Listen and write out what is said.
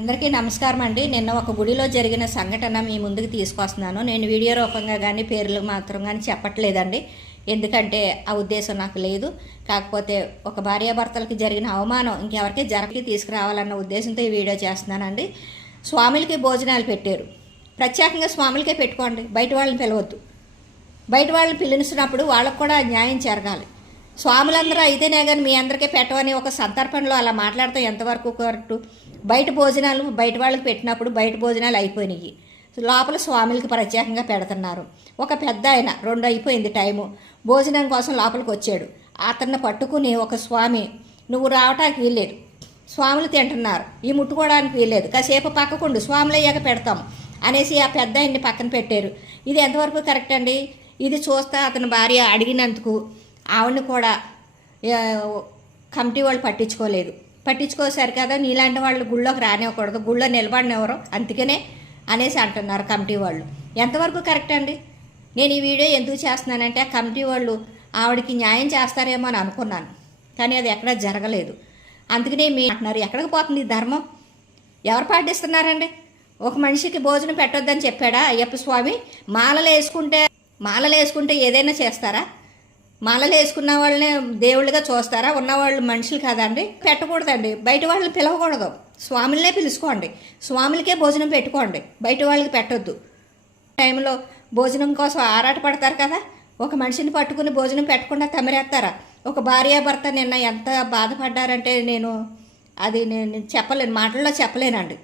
అందరికీ నమస్కారం అండి. నిన్న ఒక గుడిలో జరిగిన సంఘటన మీ ముందుకు తీసుకొస్తున్నాను. నేను వీడియో రూపంగా కానీ పేర్లు మాత్రం కానీ చెప్పట్లేదండి, ఎందుకంటే ఆ ఉద్దేశం నాకు లేదు. కాకపోతే ఒక భార్యాభర్తలకి జరిగిన అవమానం ఇంకెవరికి జరగకి తీసుకురావాలన్న ఉద్దేశంతో ఈ వీడియో చేస్తున్నానండి. స్వాములకి భోజనాలు పెట్టారు, ప్రత్యేకంగా స్వాములకే పెట్టుకోండి, బయట వాళ్ళని పిలవద్దు. బయట వాళ్ళని పిలిచినప్పుడు వాళ్ళకు కూడా న్యాయం జరగాలి. స్వాములందరూ అయితేనే కానీ మీ అందరికీ పెట్టవని ఒక సందర్భంలో అలా మాట్లాడతాం ఎంతవరకు కరెక్టు? బయట భోజనాలు బయట వాళ్ళకి పెట్టినప్పుడు బయట భోజనాలు అయిపోయినాయి, లోపల స్వాములకి ప్రత్యేకంగా పెడుతున్నారు. ఒక పెద్ద ఆయన 2 అయిపోయింది టైము, భోజనం కోసం లోపలికి వచ్చాడు. అతన్ని పట్టుకుని ఒక స్వామి, నువ్వు రావటానికి వీల్లేదు, స్వాములు తింటున్నారు, ఈ ముట్టుకోవడానికి వీల్లేదు, కాసేపు పక్కకుండు, స్వాములు అయ్యాక పెడతాం అనేసి ఆ పెద్ద ఆయన్ని పక్కన పెట్టారు. ఇది ఎంతవరకు కరెక్ట్ అండి? ఇది చూస్తా అతని భార్య అడిగినందుకు ఆవిడని కూడా కమిటీ వాళ్ళు పట్టించుకోసారు కదా, నీలాంటి వాళ్ళు గుళ్ళోకి రానివ్వకూడదు, గుళ్ళో నిలబడినెవరు అందుకనే అనేసి అంటున్నారు కమిటీ వాళ్ళు. ఎంతవరకు కరెక్ట్ అండి? నేను ఈ వీడియో ఎందుకు చేస్తున్నానంటే ఆ కమిటీ వాళ్ళు ఆవిడకి న్యాయం చేస్తారేమో అని అనుకున్నాను, కానీ అది ఎక్కడా జరగలేదు. అందుకనే మీ అంటున్నారు, ఎక్కడికి పోతుంది ధర్మం? ఎవరు పాటిస్తున్నారండి? ఒక మనిషికి భోజనం పెట్టొద్దని చెప్పాడా అయ్యప్ప స్వామి? మాలలు వేసుకుంటే ఏదైనా చేస్తారా? మాలలు వేసుకున్న వాళ్ళని దేవుళ్ళుగా చూస్తారా? ఉన్నవాళ్ళు మనుషులు కాదండి. పెట్టకూడదండి, బయట వాళ్ళని పిలవకూడదు, స్వాములనే పిలుచుకోండి, స్వాములకే భోజనం పెట్టుకోండి, బయట వాళ్ళకి పెట్టొద్దు. టైంలో భోజనం కోసం ఆరాటపడతారు కదా, ఒక మనిషిని పట్టుకుని భోజనం పెట్టకుండా తమిరేస్తారా? ఒక భార్యాభర్త నిన్న ఎంత బాధపడ్డారంటే నేను చెప్పలేను, మాటల్లో చెప్పలేనండి.